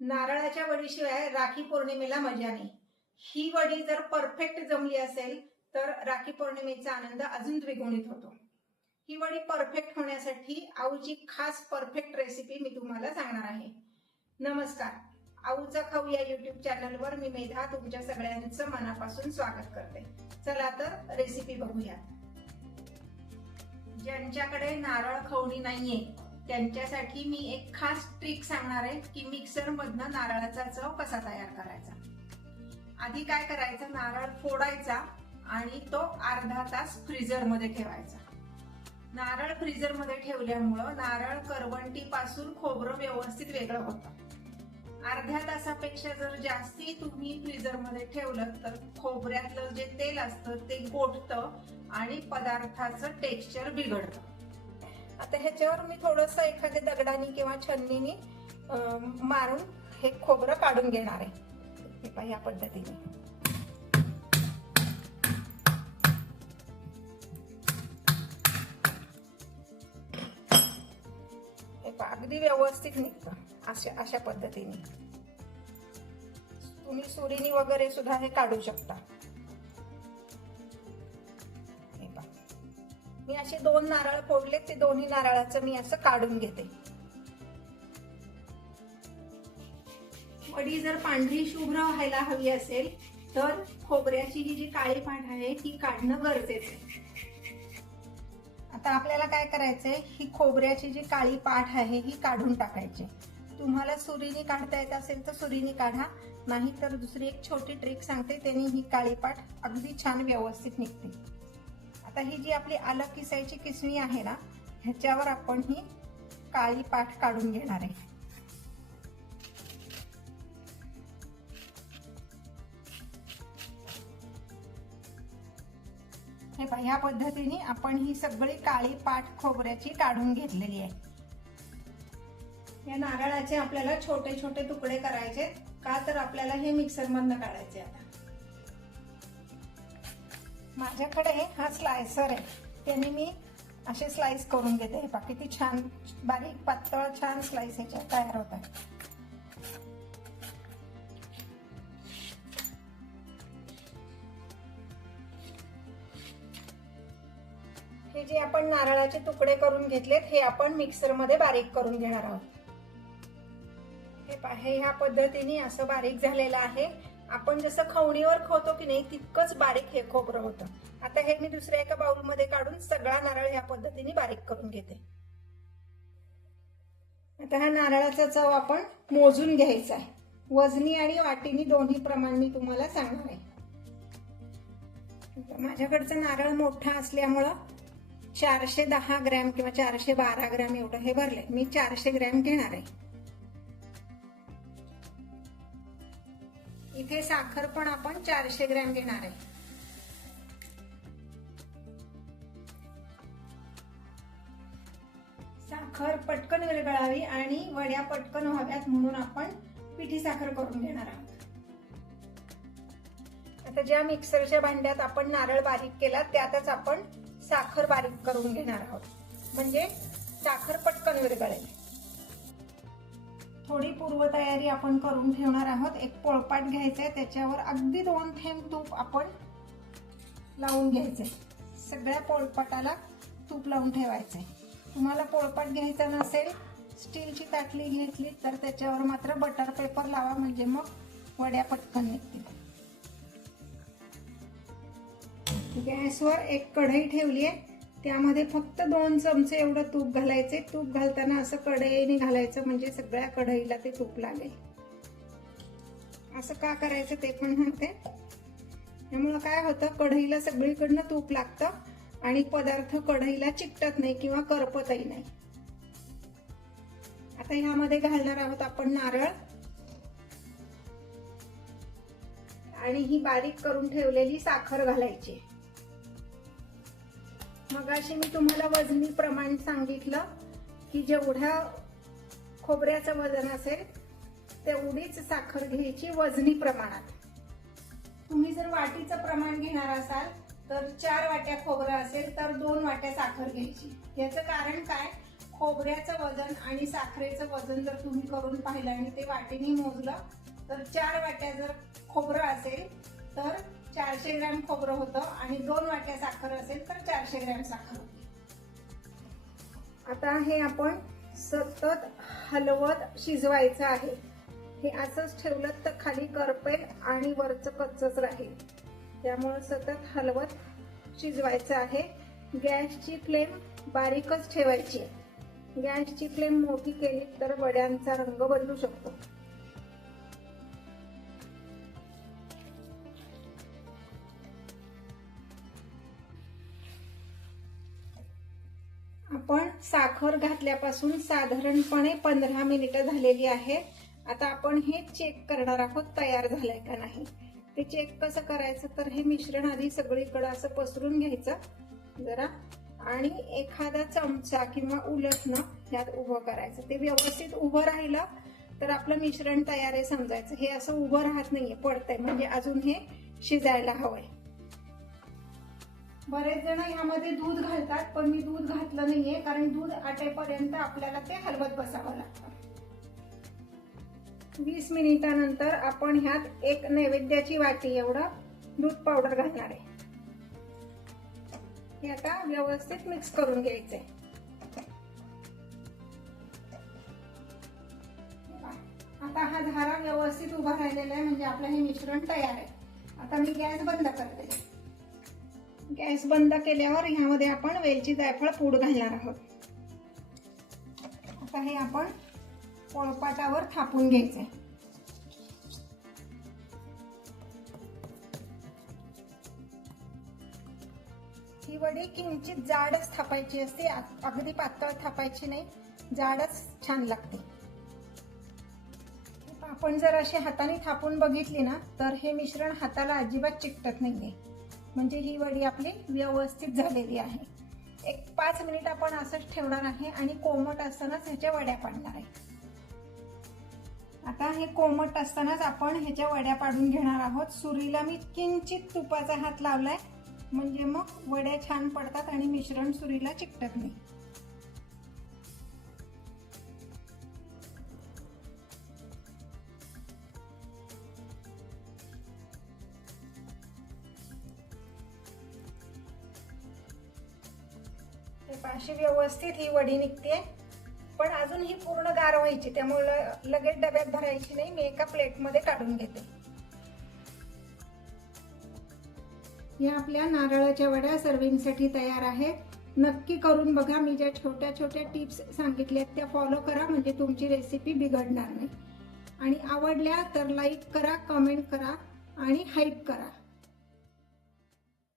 नारळाच्या वडीशिवाय राखी पौर्णिमेला मजा नाही। ही वडी जर परफेक्ट जमली असेल तर राखी पौर्णिमेचा आनंद अजून द्विगुणित होतो। ही वडी परफेक्ट होण्यासाठी आऊची खास परफेक्ट रेसिपी मी तुम्हाला सांगणार आहे। नमस्कार, आऊचा खाऊ या यूट्यूब चॅनलवर मी मेधा तुमच्या सगळ्यांचं मनापासून स्वागत करते। चला तर रेसिपी बघूया। ज्यांच्याकडे नारळ खवणी नाहीये त्यांच्यासाठी मी एक खास ट्रिक सांगणार आहे की मिक्सर मधनं नारळाचा चव कसा तयार करायचा। आधी काय करायचं, नारळ फोडायचा आणि तो अर्धा तास फ्रीजर मध्ये ठेवायचा। नारळ फ्रीजर मध्ये ठेवल्यामुळे नारळ करवंटीपासून खोबरं व्यवस्थित वेगळं होतं। अर्ध्या तासापेक्षा जर जास्ती तुम्ही फ्रीजर मध्ये ठेवलं तर खोबऱ्यातलं जे तेल असतं ते गोठतं आणि पदार्थाचं टेक्स्चर बिघडतं। आता ह्याच्यावर मी थोडंसं एखाद्या दगडाने किंवा छन्नीने मारून हे खोबरं काढून घेणार आहे। हे पहा, या पद्धतीने हे पहा, अगदी व्यवस्थित निघतं। अशा पद्धतीने तुम्ही सुरीने वगैरे सुद्धा हे काढू शकता। मी असे 2 नारळ फोडले, ते दोन्ही नारळाचं मी असं काढून घेते। वडी जर पांढरी शुभ्र व्हायला हवी असेल तर खोबऱ्याची ही जी काळी पाठ आहे ती काढणं गरजेचं आहे। आता आपल्याला काय करायचंय, ही खोबऱ्याची जी काळी पाठ आहे ही काढून टाकायची। तुम्हाला सुरीने काढता येत असेल तर सुरीने काढा, नाही तर दुसरी एक छोटी ट्रिक सांगते, त्याने ही काळी पाठ अगदी छान व्यवस्थित निघते। आता ही जी आपली आलं किसायची किसणी आहे ना, ह्याच्यावर आपण ही काळी पाठ काढून घेणार आहे। हे पहा, ह्या पद्धतीने आपण ही सगळी काळी पाठ खोबऱ्याची काढून घेतलेली आहे। या नारळाचे आपल्याला छोटे छोटे तुकडे करायचे, का तर आपल्याला हे मिक्सर मधनं काढायचे। आता माझ्याकडे हा स्लायसर आहे, त्याने मी असे स्लाइस करून घेते। हे पहा, किती छान बारीक पातळ छान स्लाइस ह्याच्या तयार होतात। हे जे आपण नारळाचे तुकडे करून घेतलेत हे आपण मिक्सर मध्ये बारीक करून घेणार आहोत। हे पहा, हे ह्या पद्धतीने असं बारीक झालेलं आहे। आपण जसं खवणीवर खवतो की नाही तितकंच बारीक हे खोबरं होतं। आता हे मी दुसऱ्या एका बाउल मध्ये काढून सगळा नारळ ह्या पद्धतीने बारीक करून घेते। आता हा नारळाचा चव आपण मोजून घ्यायचा आहे। वजनी आणि वाटीनी दोन्ही प्रमाण मी तुम्हाला सांगणार आहे। माझ्याकडचं नारळ मोठा असल्यामुळं 410 ग्रॅम किंवा 412 ग्रॅम एवढं हे भरले। मी 400 ग्रॅम घेणार आहे। इथे साखर पण आपण 400 ग्रॅम घेणार आहे। साखर पटकन विरघळावी आणि वड्या पटकन व्हाव्यात म्हणून आपण पिठी साखर करून घेणार आहोत। आता ज्या मिक्सरच्या भांड्यात आपण नारळ बारीक केला त्यातच आपण साखर बारीक करून घेणार आहोत, म्हणजे साखर पटकन विरघळेल। थोडी पूर्वतयारी आपण करून ठेवणार आहोत। एक पोळपाट घ्यायचंय, त्याच्यावर अगदी 2 थेंब तूप आपण लावून घ्यायचंय। सगळ्या पोळपाटाला तूप लावून ठेवायचंय। तुम्हाला पोळपाट घ्यायचा नसेल, स्टीलची ताटली घेतली तर त्याच्यावर मात्र बटर पेपर लावा, म्हणजे मग वड्या पटकन निघतील। गॅसवर एक कढई ठेवली आहे, त्यामध्ये फक्त 2 चमचे एवढं तूप घालायचे। तूप घालताना असं कढईने घालायचं, म्हणजे सगळ्या कढईला ते तूप लागेल। असं का करायचं ते पण सांगते। त्यामुळं काय होतं, कढईला सगळीकडनं तूप लागतं आणि पदार्थ कढईला चिकटत नाही किंवा करपतही नाही। आता ह्यामध्ये घालणार आहोत आपण नारळ आणि ही बारीक करून ठेवलेली साखर घालायची। मगाशी मी तुम्हाला वजनी प्रमाण सांगितलं की जेवढ्या खोबऱ्याचं वजन असेल तेवढीच साखर घ्यायची वजनी प्रमाणात। तुम्ही जर वाटीचं प्रमाण घेणार असाल तर 4 वाट्या खोबरं असेल तर 2 वाट्या साखर घ्यायची। याचं कारण काय, खोबऱ्याचं वजन आणि साखरेचं वजन जर तुम्ही करून पाहिलं आणि ते वाटीने मोजलं तर 4 वाट्या जर खोबरं असेल तर 400 ग्रॅम खोबरं होतं आणि 2 वाट्या साखर असेल तर 400 ग्रॅम साखर होती. आता हे आपण सतत हलवत शिजवायचं आहे. हे असंच ठेवलं तर खाली करपेल आणि वरचं कच्चच राहील. त्यामुळे सतत हलवत शिजवायचं आहे. गॅसची फ्लेम बारीकच ठेवायची आहे. गॅसची फ्लेम मोठी केली तर वड्यांचा रंग बदलू शकतो. आपण साखर घातल्यापासून साधारणपणे 15 मिनिटं झालेली आहेत. आता आपण हे चेक करणार आहोत तयार झालंय का नाही. ते चेक कसं करायचं तर हे मिश्रण आधी सगळीकडे असं पसरून घ्यायचं जरा आणि एखादा चमचा किंवा उलटणं यात उभं करायचं. ते व्यवस्थित उभं राहिलं तर आपलं मिश्रण तयार आहे समजायचं. हे असं उभं राहत नाहीये, पडतंय म्हणजे अजून हे शिजायला हवंय. बरेच जण ह्यामध्ये दूध घालतात पण मी दूध घातलं नाहीये कारण दूध आटेपर्यंत आपल्याला ते हलवत बसावं लागतं. 20 मिनिटानंतर आपण ह्यात एक नैवेद्याची वाटी एवढं दूध पावडर घालणार आहे. हे आता व्यवस्थित मिक्स करून घ्यायचंय. आता हा धारा व्यवस्थित उभा राहिलेला आहे म्हणजे आपलं हे मिश्रण तयार आहे. आता मी गॅस बंद करते. गॅस बंद केल्यावर ह्यामध्ये आपण वेलची जायफळ पूड घालणार आहोत. आता हे आपण पोळपाटावर थापून घ्यायचंय. ही वडी किंचित जाडच थापायची असते, अगदी पातळ थापायची नाही, जाडच छान लागते. आपण जर अशी हाताने थापून बघितली ना तर हे मिश्रण हाताला अजिबात चिकटत नाहीये, म्हणजे ही वडी आपली व्यवस्थित झालेली आहे. एक 5 मिनिट आपण असंच ठेवणार आहे आणि कोमट असतानाच ह्याच्या वड्या पाडणार आहे. आता हे कोमट असतानाच आपण ह्याच्या वड्या पाडून घेणार आहोत. सुरीला मी किंचित तुपाचा हात लावलाय म्हणजे मग वड्या छान पडतात आणि मिश्रण सुरीला चिकटत नाही. अशी व्यवस्थित ही वडी निघते, पण अजून ही पूर्ण गार व्हायची, त्यामुळे लगेच डब्यात भरायची नाही. मी एका प्लेटमध्ये काढून घेते. या आपल्या नारळाच्या वड्या सर्विंगसाठी तयार आहेत. नक्की करून बघा. मी ज्या छोट्या छोट्या टिप्स सांगितल्यात त्या फॉलो करा म्हणजे तुमची रेसिपी बिघडणार नाही. आणि आवडल्या तर लाईक करा, कमेंट करा आणि हाईप करा.